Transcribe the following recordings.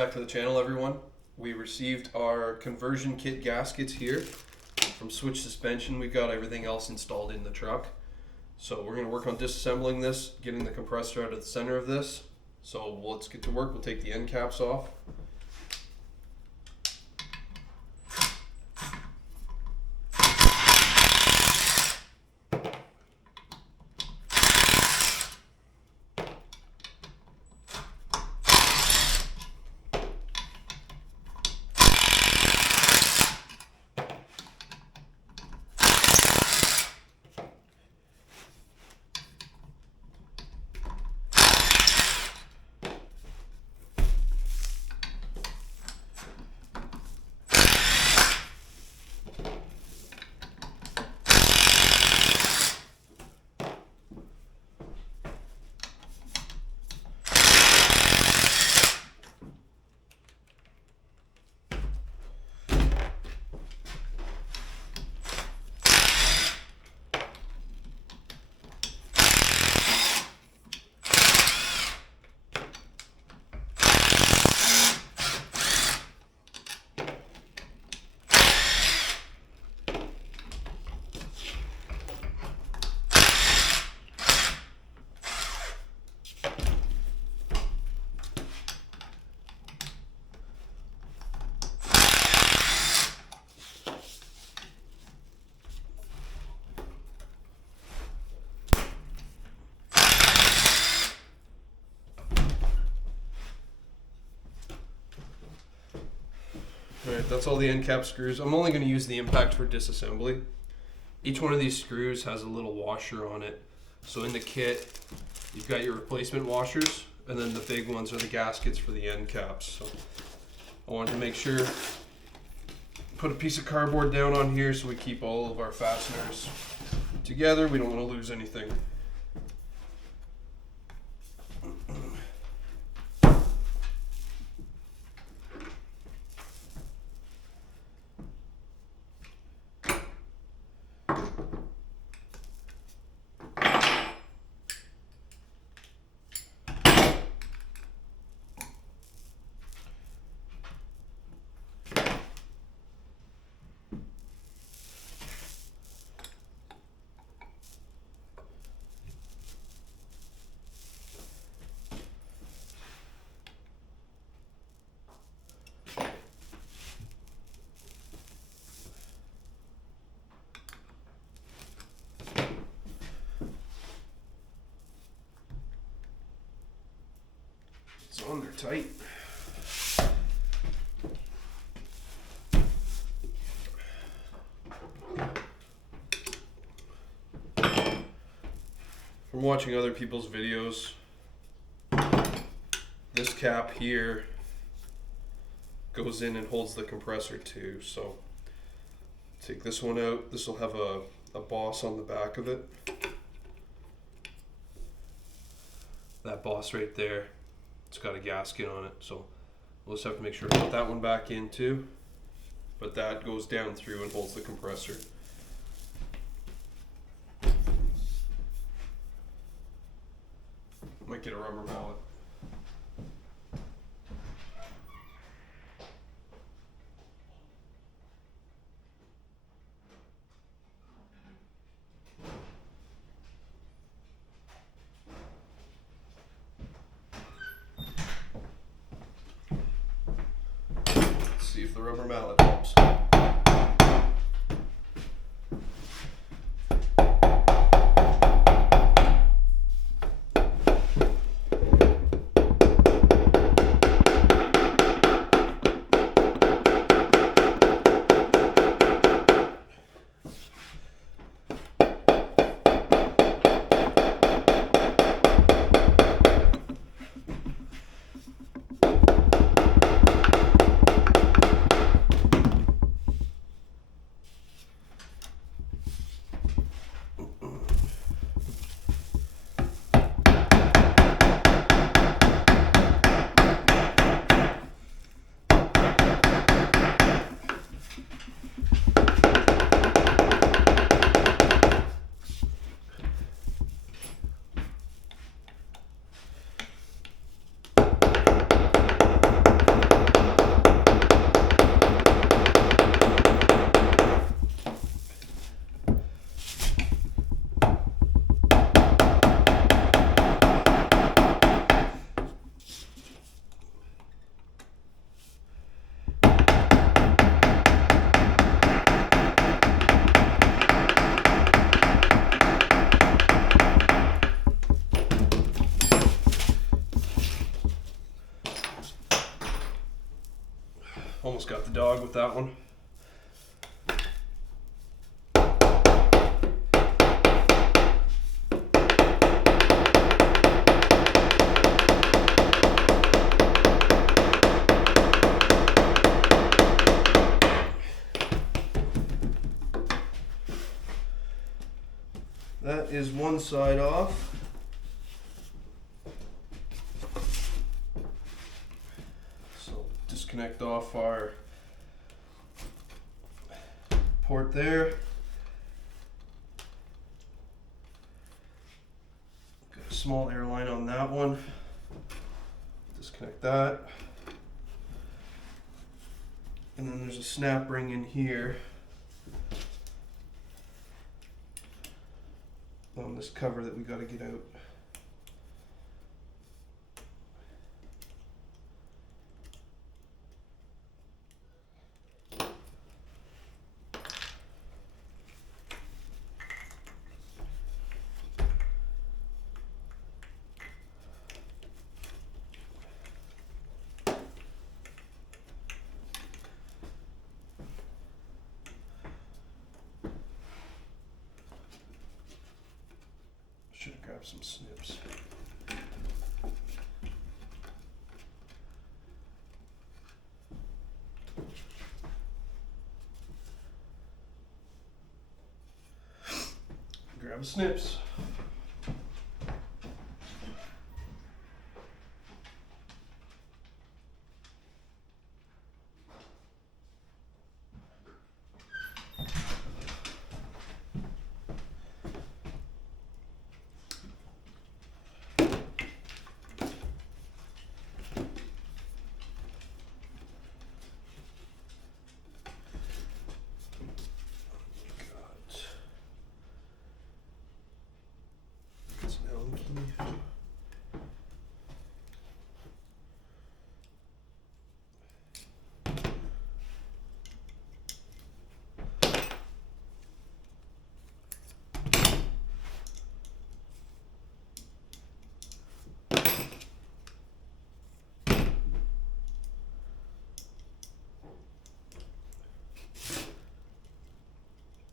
back to the channel, everyone. We received our conversion kit gaskets here from Switch Suspension. We've got everything else installed in the truck. So we're going to work on disassembling this, getting the compressor out of the center of this. So let's get to work. We'll take the end caps off. Alright, that's all the end cap screws. I'm only going to use the impact for disassembly. Each one of these screws has a little washer on it. So in the kit, you've got your replacement washers, and then the big ones are the gaskets for the end caps. So I wanted to make sure, put a piece of cardboard down on here so we keep all of our fasteners together. We don't want to lose anything. It's on there tight. From watching other people's videos, this cap here goes in and holds the compressor too. So take this one out. This will have a boss on the back of it. That boss right there, it's got a gasket on it, so we'll just have to make sure to put that one back in too. But that goes down through and holds the compressor. Might get a rubber mallet. See if the rubber mallet helps. that is one side off. So disconnect off our port there. Got a small air line on that one. Disconnect that. And then there's a snap ring in here on this cover that we got to get out. Should have grabbed some snips. Grab snips.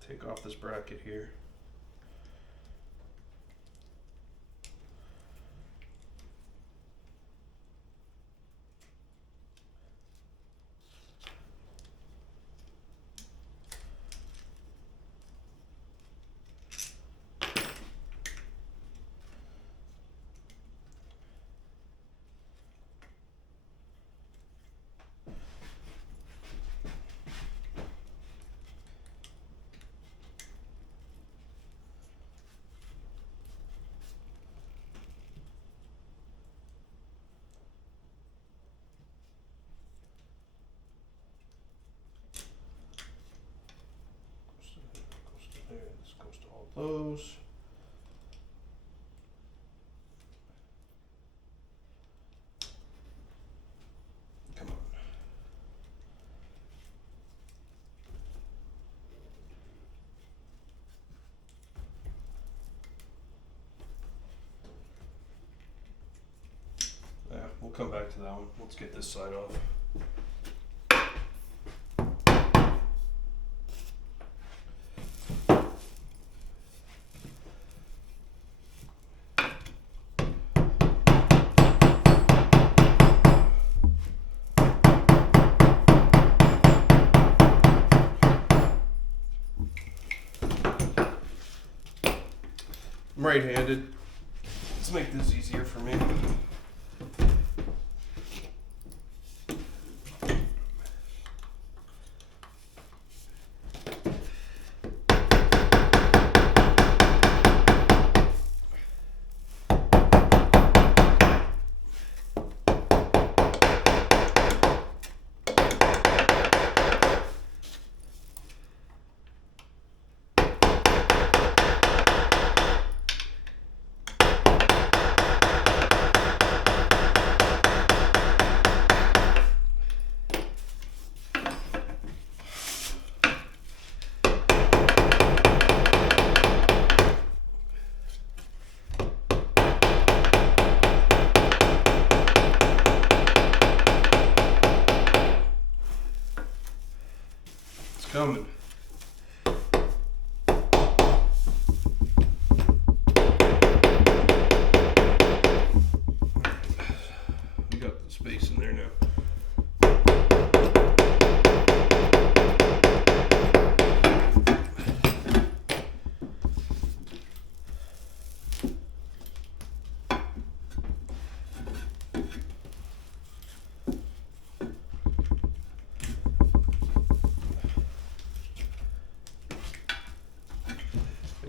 Take off this bracket here. This goes to all those. Come on. Yeah, we'll come back to that one. Let's get this side off. I'm right-handed. Let's make this easier for me.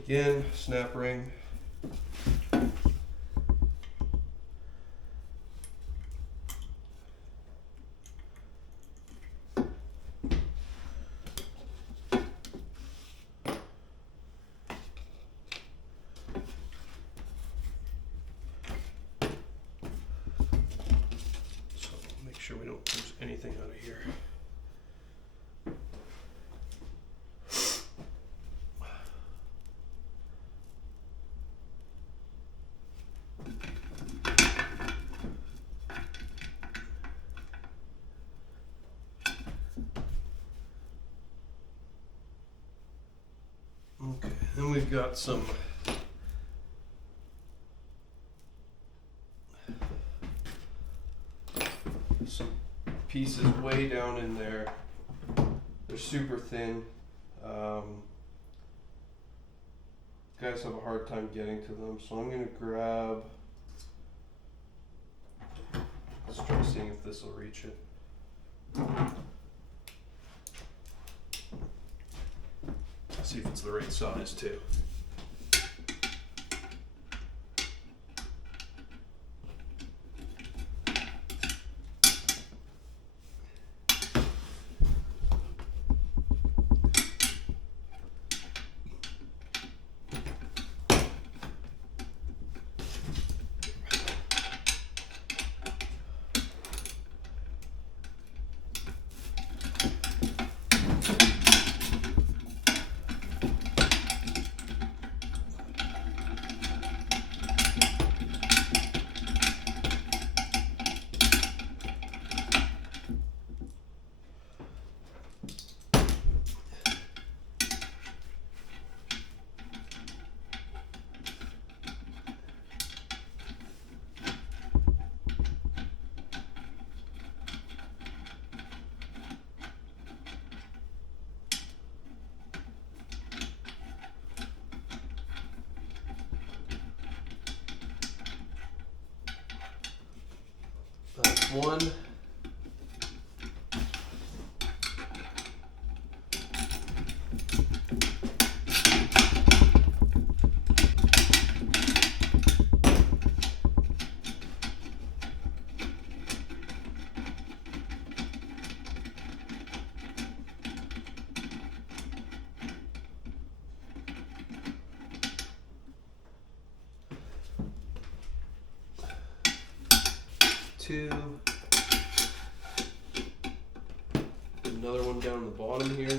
again, snap ring. So make sure we don't lose anything out of here. Okay, then we've got some pieces way down in there. They're super thin. Guys have a hard time getting to them, so I'm gonna grab. Let's try seeing if this will reach it. See if it's the right size too. That's one. Two. Another one down the bottom here.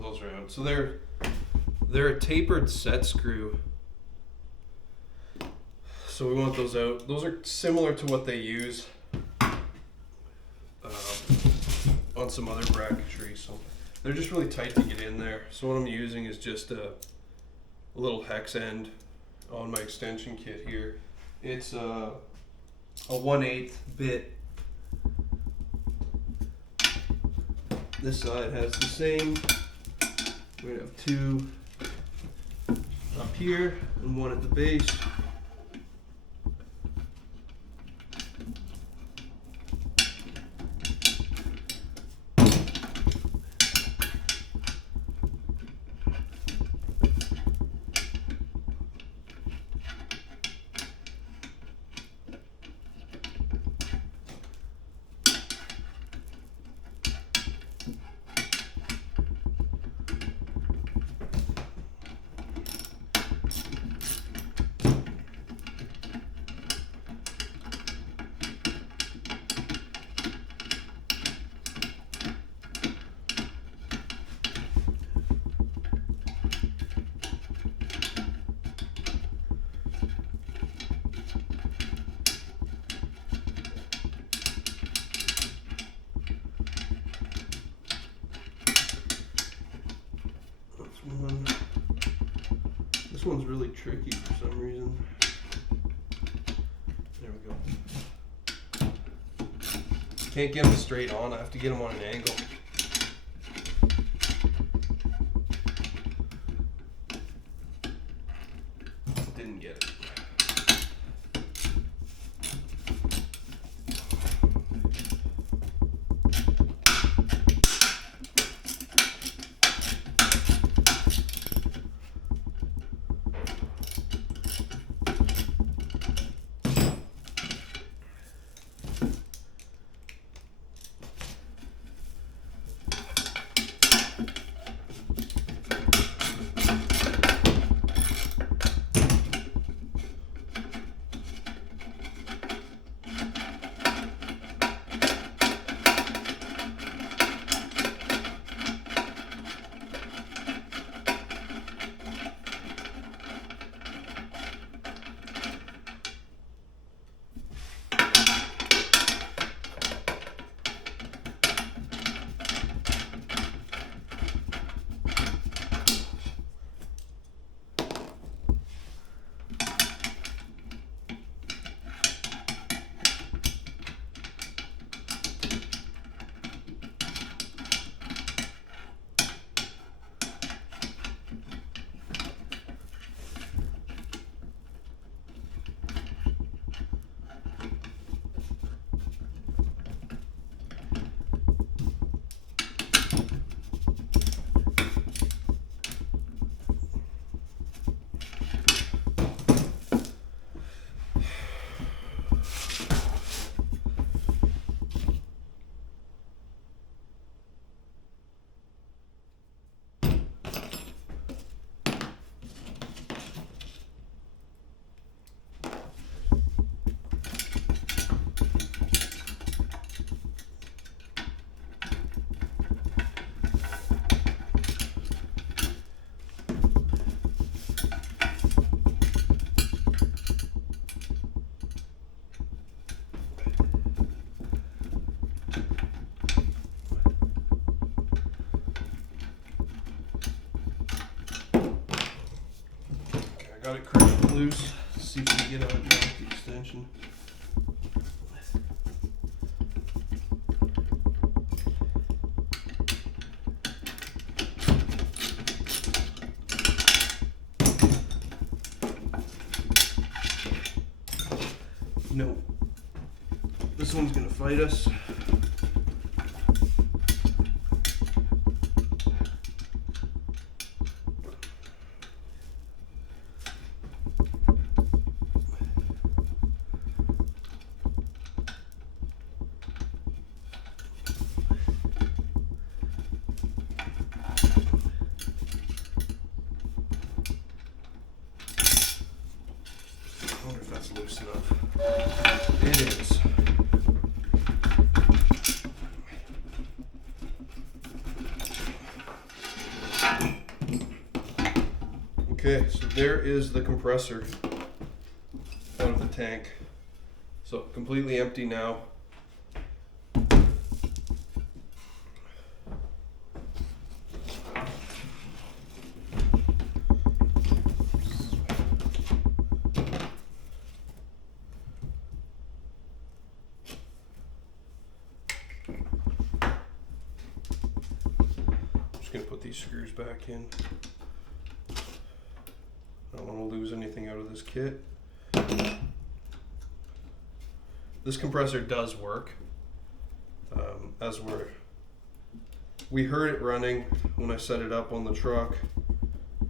Those are out. So they're a tapered set screw. So we want those out. Those are similar to what they use on some other bracketry. So they're just really tight to get in there. So what I'm using is just a little hex end on my extension kit here. It's a 1/8 bit. This side has the same. We have two up here and one at the base. one's really tricky for some reason. There we go. Can't get them straight on. I have to get them on an angle. Didn't get it. Got it cracked loose. See if we can get out of the extension. No. This one's gonna fight us. I wonder if that's loose enough. It is. Okay, so there is the compressor out of the tank. So completely empty now. Just gonna put these screws back in. I don't want to lose anything out of this kit. This compressor does work. As we heard it running when I set it up on the truck.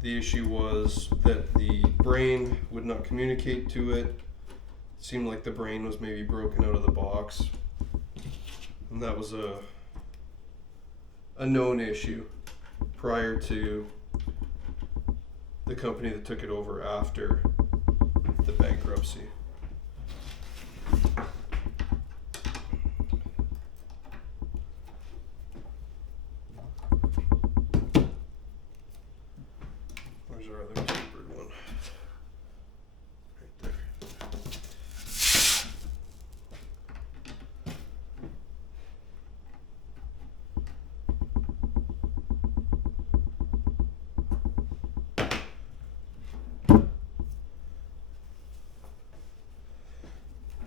The issue was that the brain would not communicate to it. It seemed like the brain was maybe broken out of the box. And that was a known issue prior to the company that took it over after the bankruptcy. Where's our other tapered one? Right there.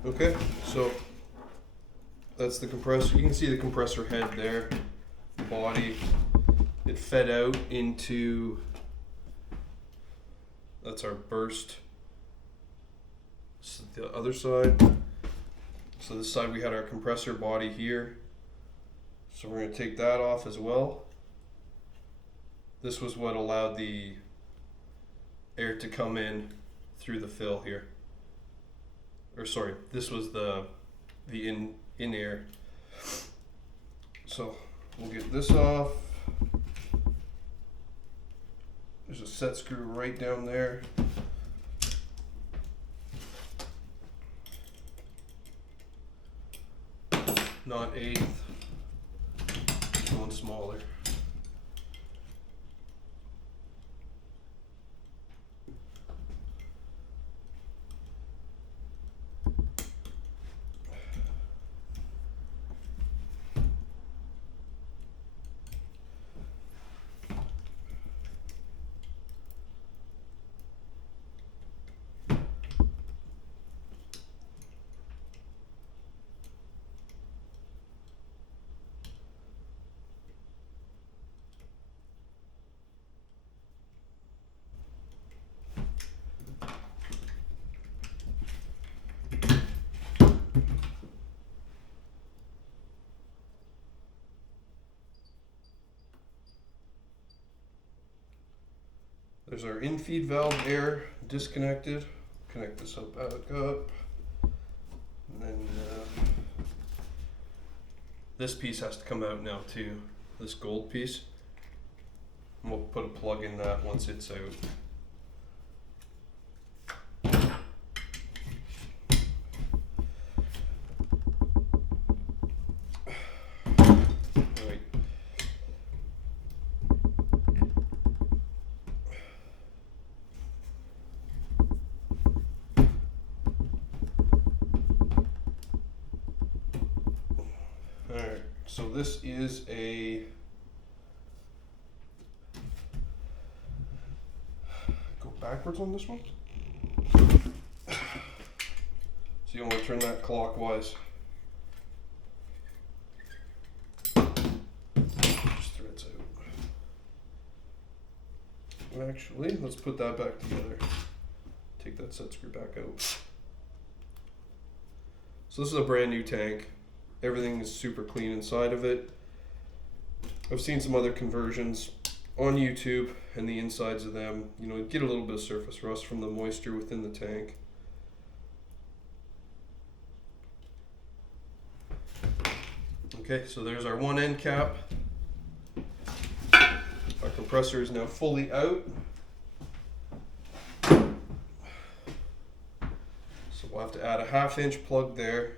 Okay, so that's the compressor. You can see the compressor head there, the body. It fed out into, that's our burst. This is the other side. So this side we had our compressor body here. So we're going to take that off as well. This was what allowed the air to come in through the fill here. Or sorry, this was the in air. So we'll get this off. There's a set screw right down there. Not eighth, going smaller. There's our in-feed valve air disconnected. Connect this up back up. And then this piece has to come out now too, this gold piece. And we'll put a plug in that once it's out. Alright, so this is a go backwards on this one. So you want to turn that clockwise. Just threads out. Actually, let's put that back together. Take that set screw back out. So this is a brand new tank. Everything is super clean inside of it. I've seen some other conversions on YouTube and the insides of them, you know, get a little bit of surface rust from the moisture within the tank. Okay, so there's our one end cap. Our compressor is now fully out. So we'll have to add a 1/2 inch plug there.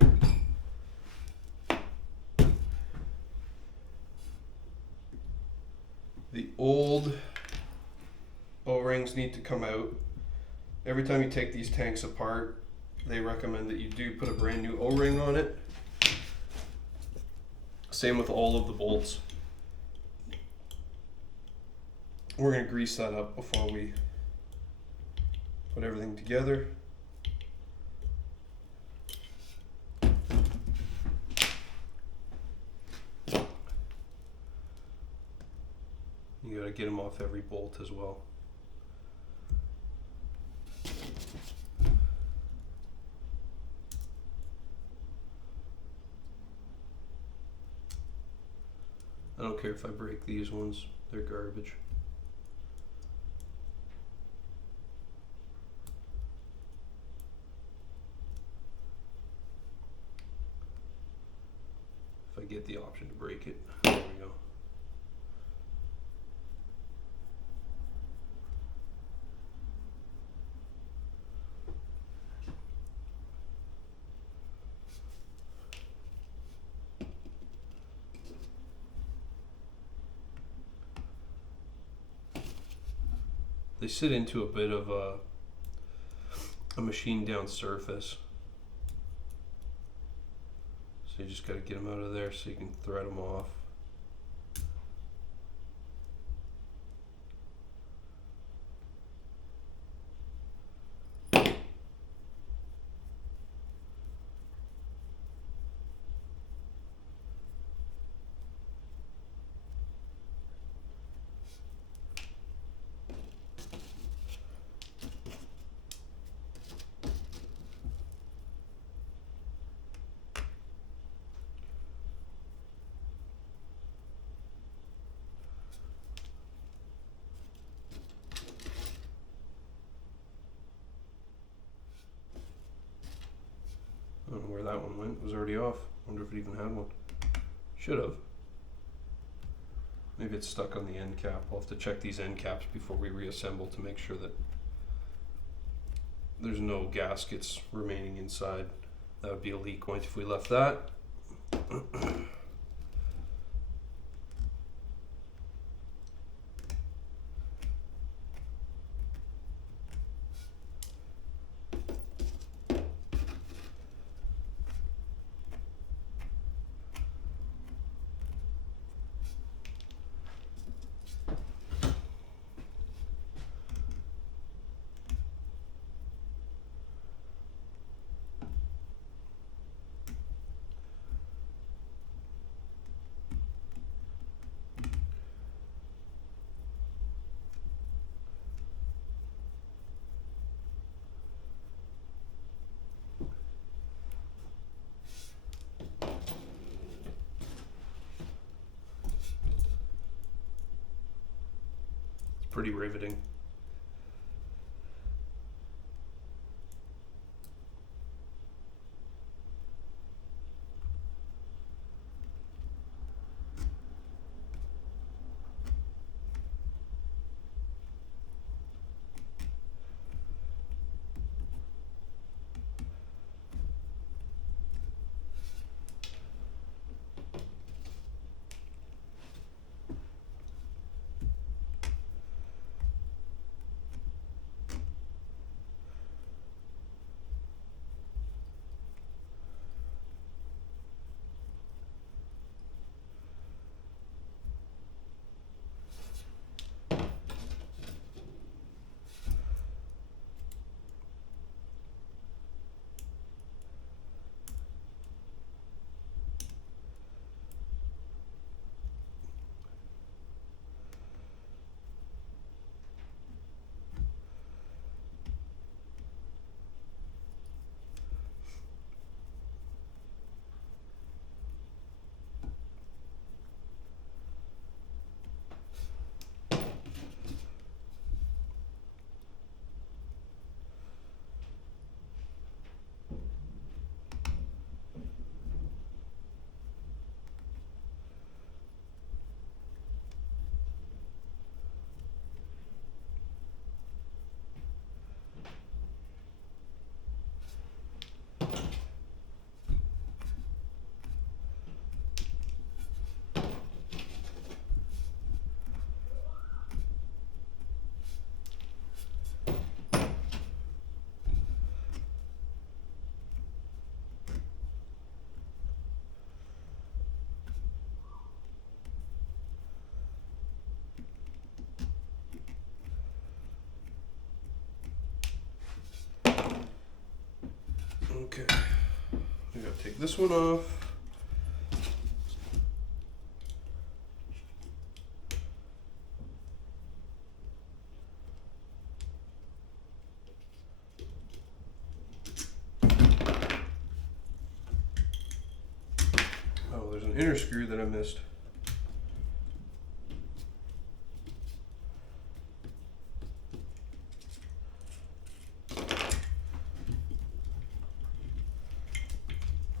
The old O-rings need to come out. Every time you take these tanks apart, they recommend that you do put a brand new O-ring on it. Same with all of the bolts. We're going to grease that up before we put everything together. You gotta get them off every bolt as well. I don't care if I break these ones, they're garbage. If I get the option to break it, there we go. They sit into a bit of a machine down surface. So you just got to get them out of there so you can thread them off. I don't know where that one went. It was already off. Wonder if it even had one. Should have. Maybe it's stuck on the end cap. I'll have to check these end caps before we reassemble to make sure that there's no gaskets remaining inside. That would be a leak point if we left that. Pretty riveting. Okay, I gotta take this one off. Oh, there's an inner screw that I missed.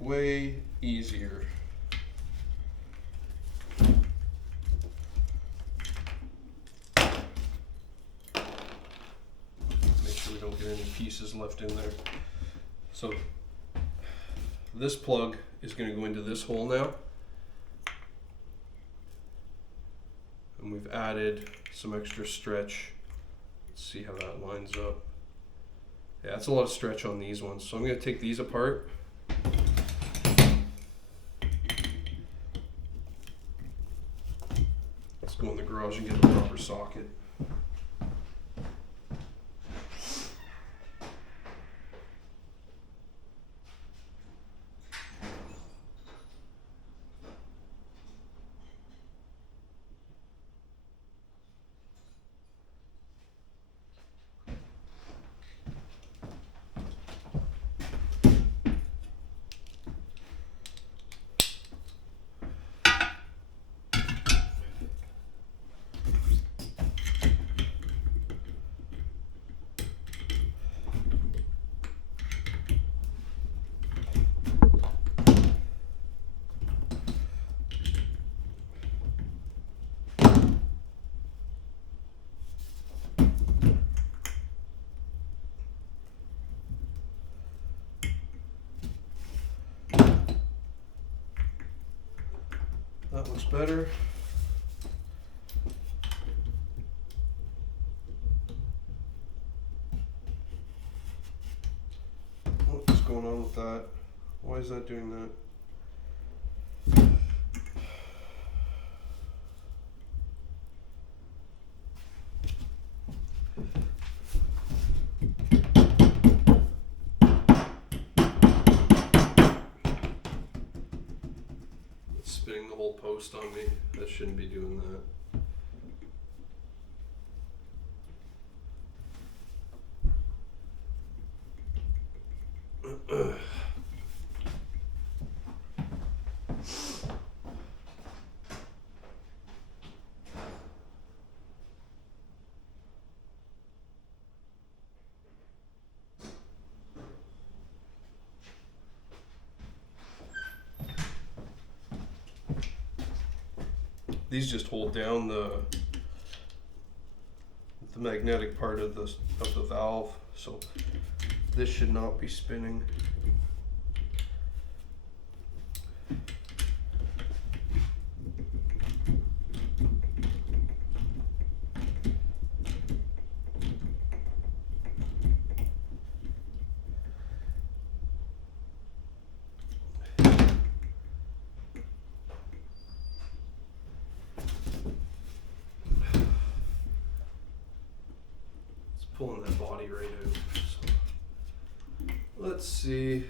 Way easier. Make sure we don't get any pieces left in there. So this plug is going to go into this hole now. And we've added some extra stretch. Let's see how that lines up. Yeah, that's a lot of stretch on these ones. So I'm going to take these apart. Let's go in the garage and get a proper socket. better. What's going on with that? Why is that doing that? It's spinning the whole post on me. That shouldn't be doing that. These just hold down the magnetic part of the valve, so this should not be spinning. Pulling that body right out. So let's see.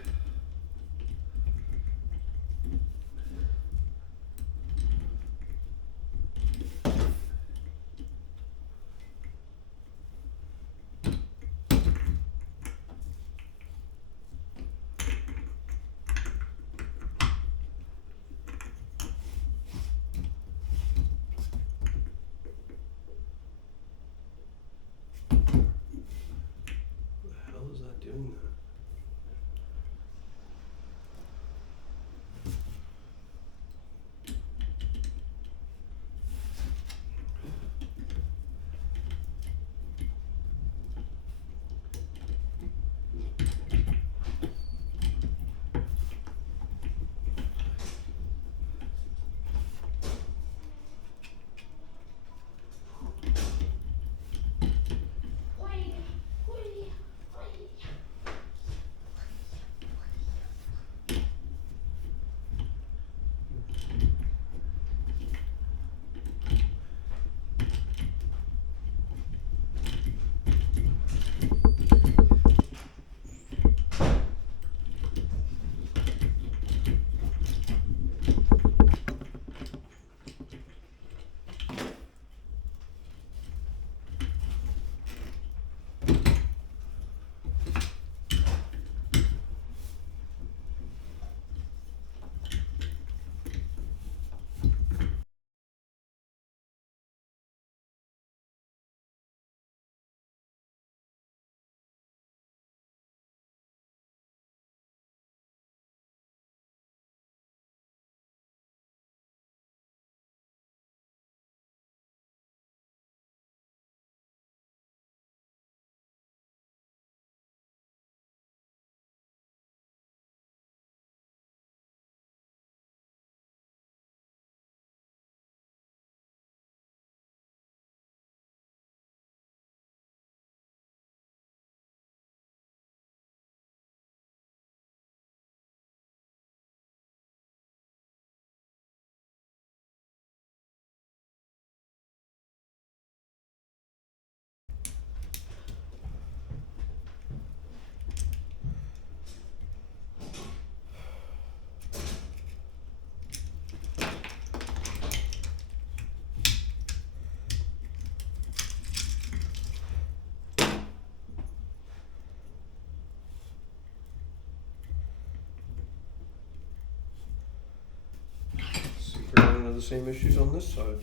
The same issues on this side.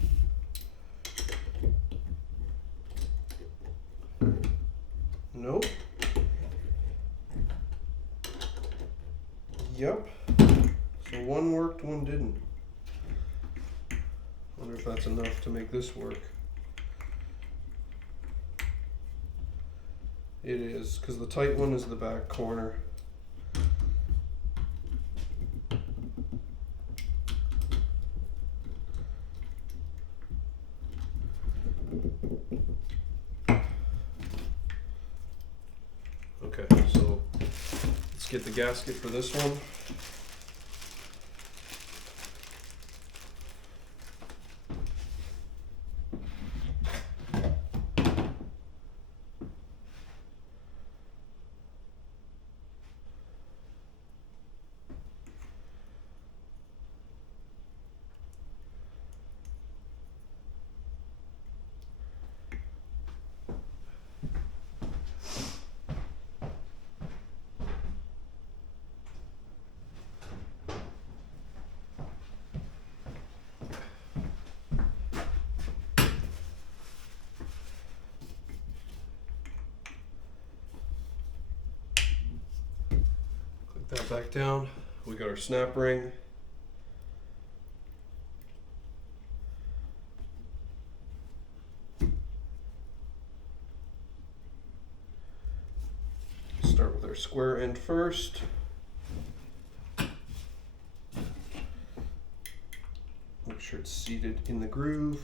Nope. Yep. So one worked, one didn't. Wonder if that's enough to make this work. It is, because the tight one is the back corner. get the gasket for this one. That back down. We got our snap ring. Start with our square end first. Make sure it's seated in the groove.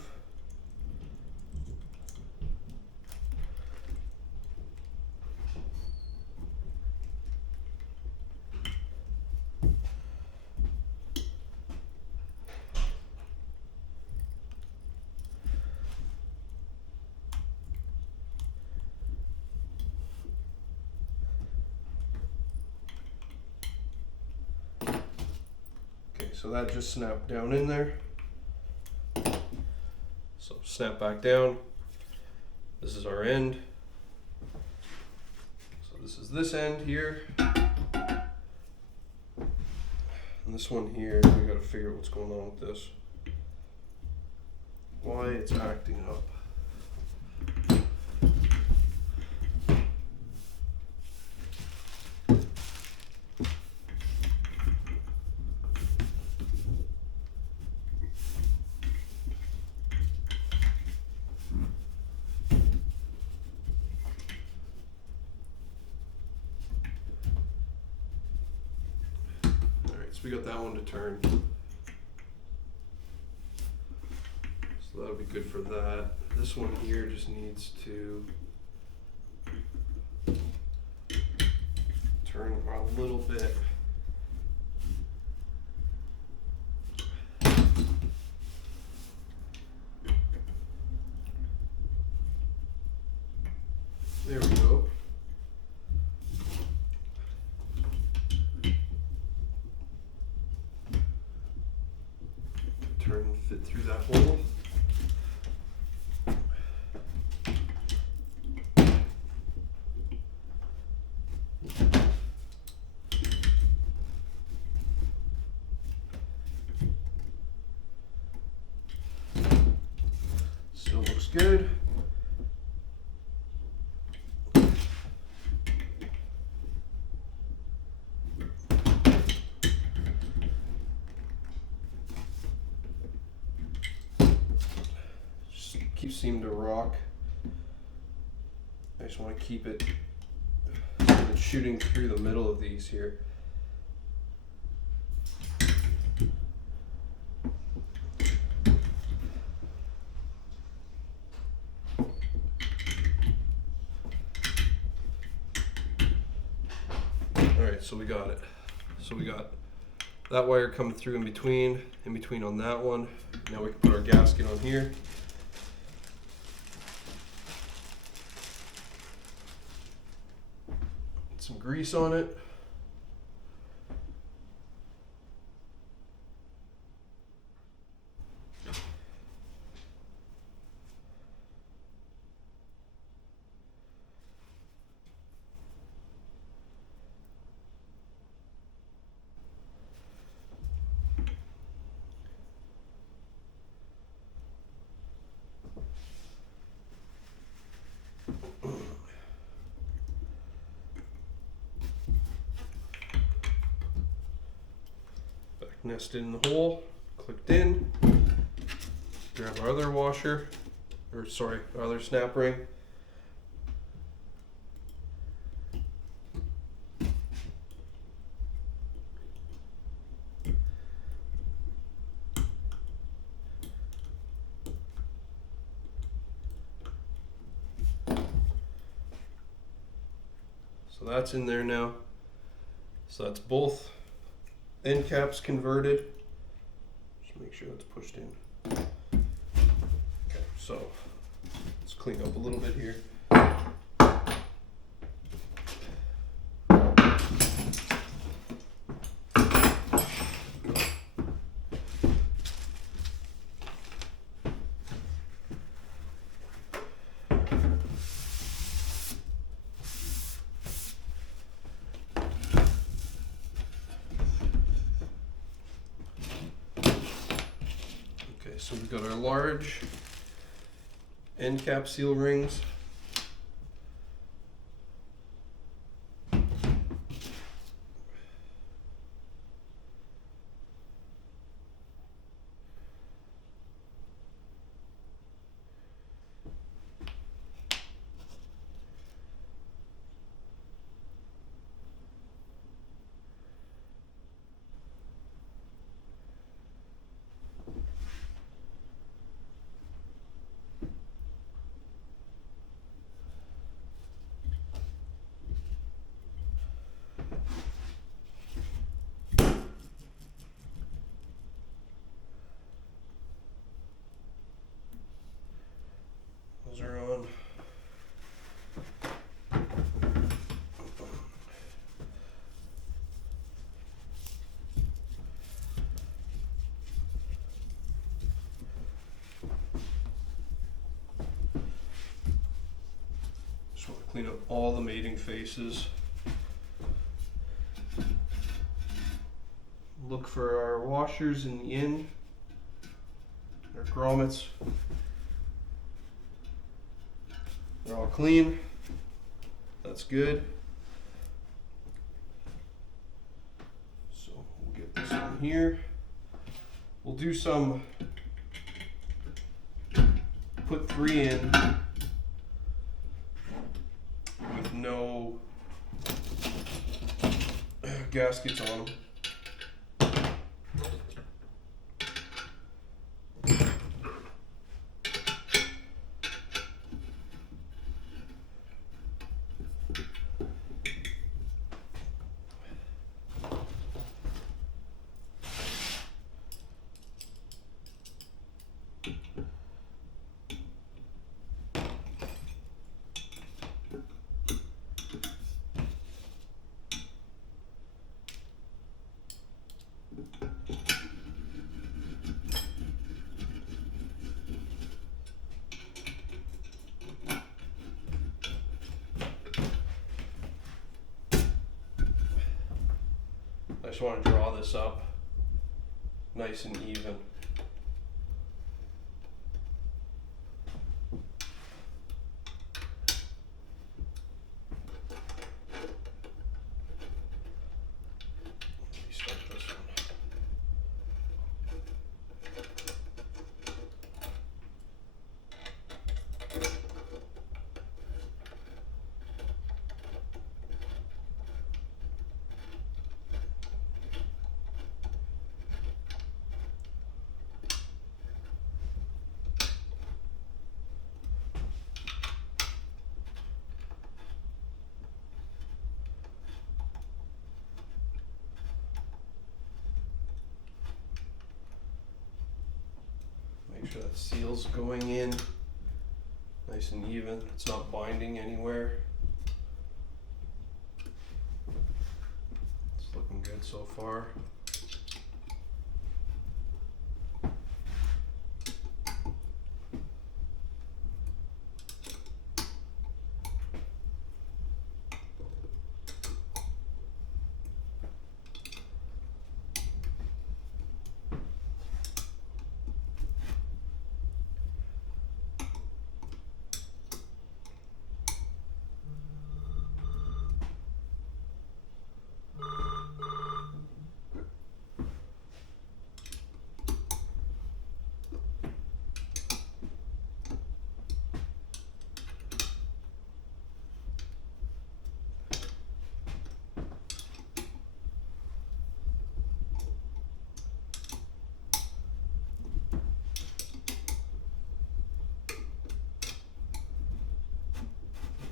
So that just snapped down in there. So snap back down. This is our end. So this is this end here. And this one here, we gotta figure out what's going on with this. Why it's acting up. So we got that one to turn. So that'll be good for that. This one here just needs to turn a little bit. There we go. Turn and fit through that hole. Still looks good. Keep seeming to rock. I just want to keep it shooting through the middle of these here. Alright, so we got it. So we got that wire coming through in between on that one. Now we can put our gasket on here. Some grease on it. Nested in the hole, clicked in, grab our other washer, or sorry, our other snap ring. So that's in there now. So that's both end caps converted. Just make sure that's pushed in. Okay, so let's clean up a little bit here. So we've got our large end cap seal rings. Those are on. Just want to clean up all the mating faces. Look for our washers in the end, our grommets. They're all clean. That's good. So we'll get this on here. We'll do some, put 3 in with no gaskets on them. I just want to draw this up nice and even. Let me start this one. Make sure that seal's going in nice and even. It's not binding anywhere. It's looking good so far.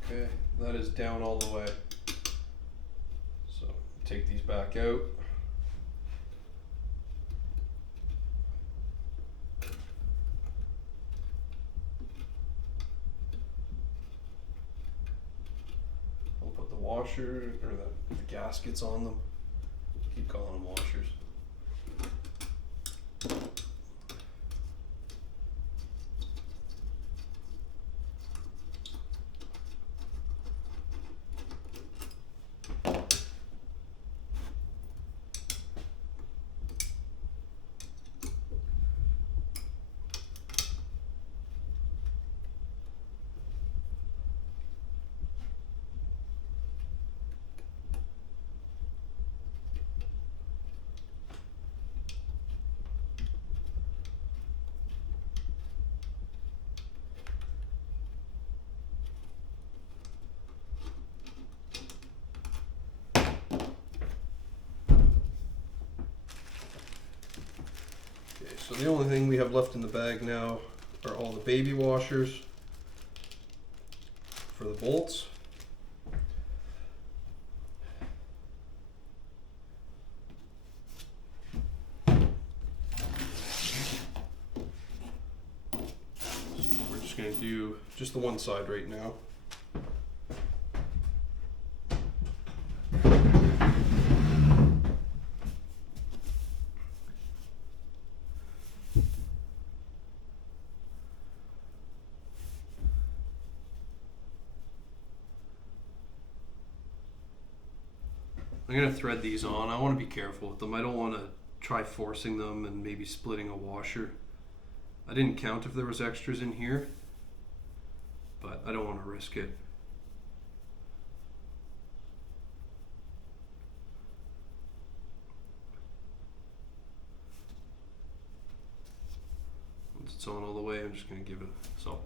Okay, that is down all the way. So take these back out. I'll put the washer or the gaskets on them. Keep calling them washers. So the only thing we have left in the bag now are all the baby washers for the bolts. We're just going to do just the one side right now. I'm going to thread these on. I want to be careful with them. I don't want to try forcing them and maybe splitting a washer. I didn't count if there was extras in here, but I don't want to risk it. Once it's on all the way, I'm just going to give it, so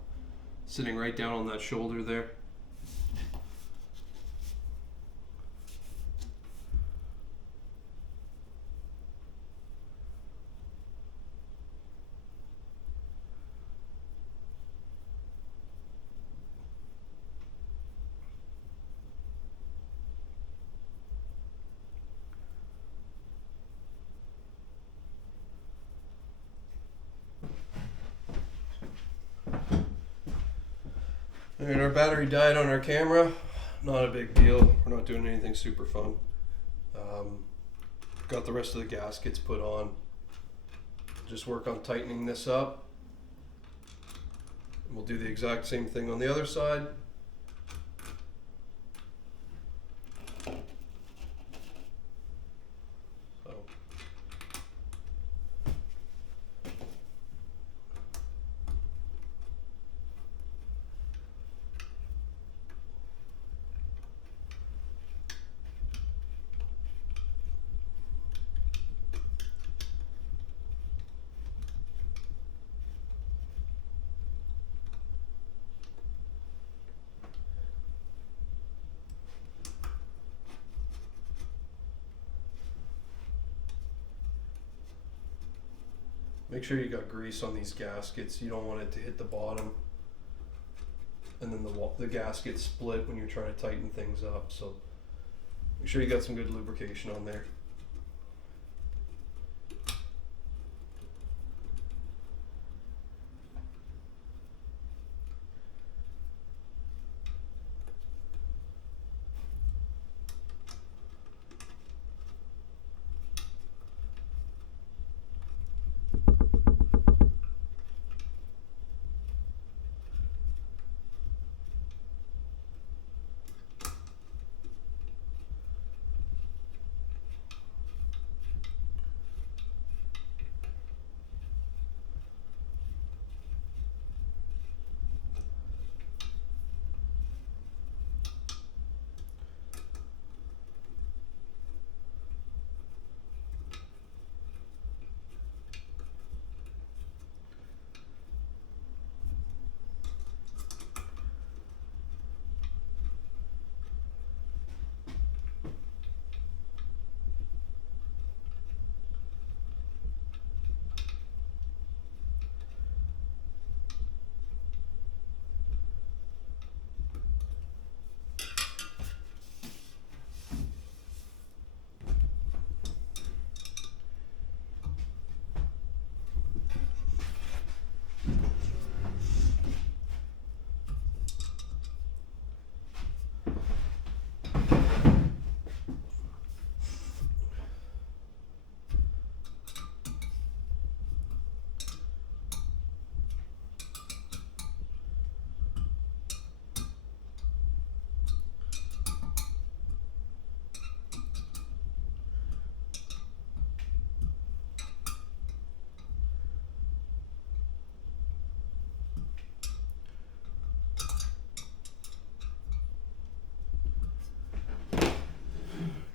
sitting right down on that shoulder there. And our battery died on our camera. Not a big deal. We're not doing anything super fun. Got the rest of the gaskets put on. Just work on tightening this up. We'll do the exact same thing on the other side. Make sure you got grease on these gaskets. You don't want it to hit the bottom and then the gasket split when you're trying to tighten things up. So make sure you got some good lubrication on there.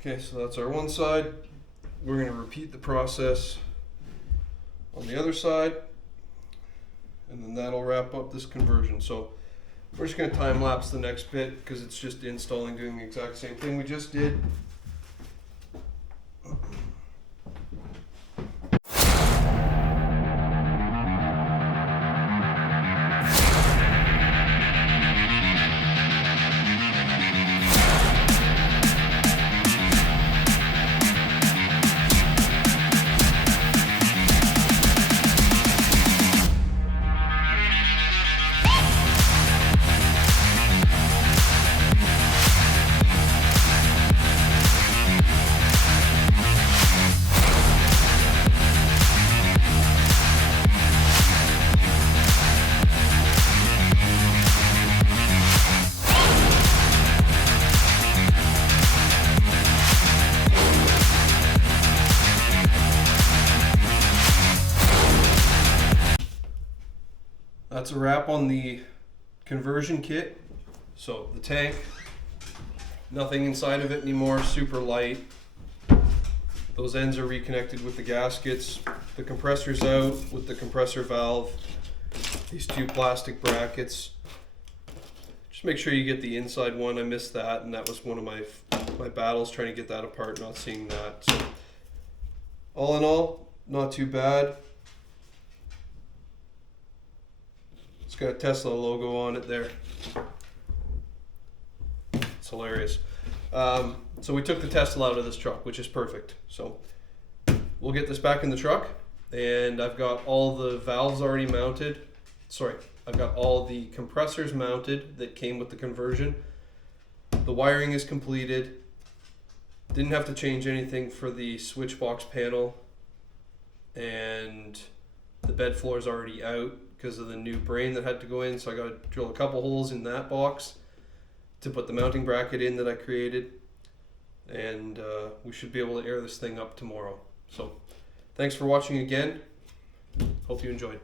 Okay, so that's our one side. We're going to repeat the process on the other side, and then that'll wrap up this conversion. So we're just going to time lapse the next bit because it's just installing, doing the exact same thing we just did. That's a wrap on the conversion kit. So the tank, nothing inside of it anymore, super light. Those ends are reconnected with the gaskets. The compressor's out with the compressor valve. These two plastic brackets. Just make sure you get the inside one. I missed that, and that was one of my battles, trying to get that apart, not seeing that. So all in all, not too bad. It's got a Tesla logo on it there. It's hilarious. So we took the Tesla out of this truck, which is perfect. So we'll get this back in the truck, and I've got all the valves already mounted. Sorry, I've got all the compressors mounted that came with the conversion. The wiring is completed. Didn't have to change anything for the switch box panel, and the bed floor is already out because of the new brain that had to go in. So I got to drill a couple holes in that box to put the mounting bracket in that I created, and we should be able to air this thing up tomorrow. So thanks for watching again. Hope you enjoyed.